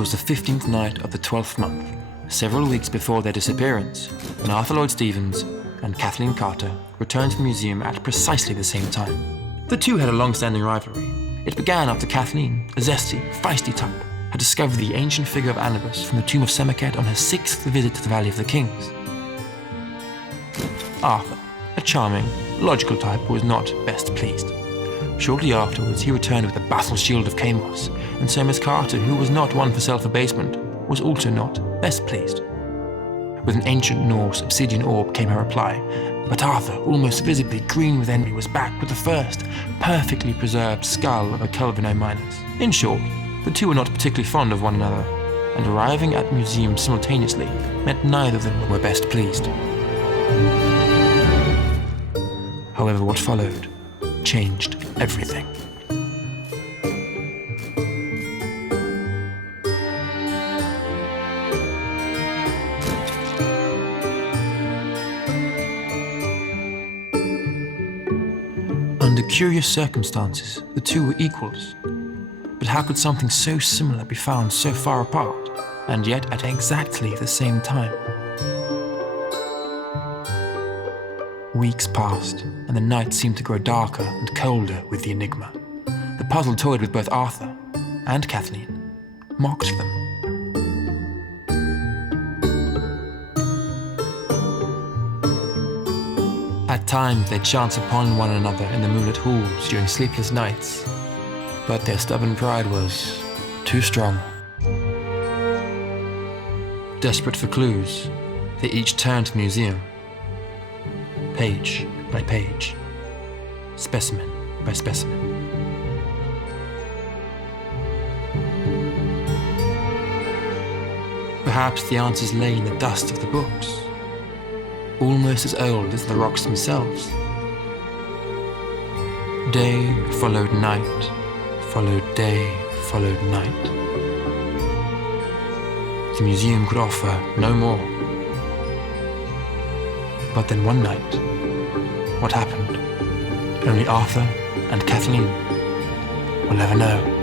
was the 15th night of the 12th month, several weeks before their disappearance, when Arthur Lloyd Stephens and Kathleen Carter returned to the museum at precisely the same time. The two had a long-standing rivalry. It began after Kathleen, a zesty, feisty type, had discovered the ancient figure of Anubis from the tomb of Semoket on her 6th visit to the Valley of the Kings. Arthur, a charming, logical type, was not best pleased. Shortly afterwards, he returned with the battle shield of Kamos, and so Miss Carter, who was not one for self-abasement, was also not best pleased. With an ancient Norse obsidian orb came her reply, but Arthur, almost visibly green with envy, was back with the first, perfectly preserved skull of a Kelvino Minus. In short, the two were not particularly fond of one another, and arriving at the museum simultaneously meant neither of them were best pleased. However, what followed changed everything. Under curious circumstances, the two were equals. But how could something so similar be found so far apart, and yet at exactly the same time? Weeks passed, and the night seemed to grow darker and colder with the enigma. The puzzle toyed with both Arthur and Kathleen, mocked them. At times they'd chance upon one another in the moonlit halls during sleepless nights, but their stubborn pride was too strong. Desperate for clues, they each turned to the museum. Page by page, specimen by specimen. Perhaps the answers lay in the dust of the books, almost as old as the rocks themselves. Day followed night, followed day, followed night. The museum could offer no more. But then one night, what happened? Only Arthur and Kathleen will never know.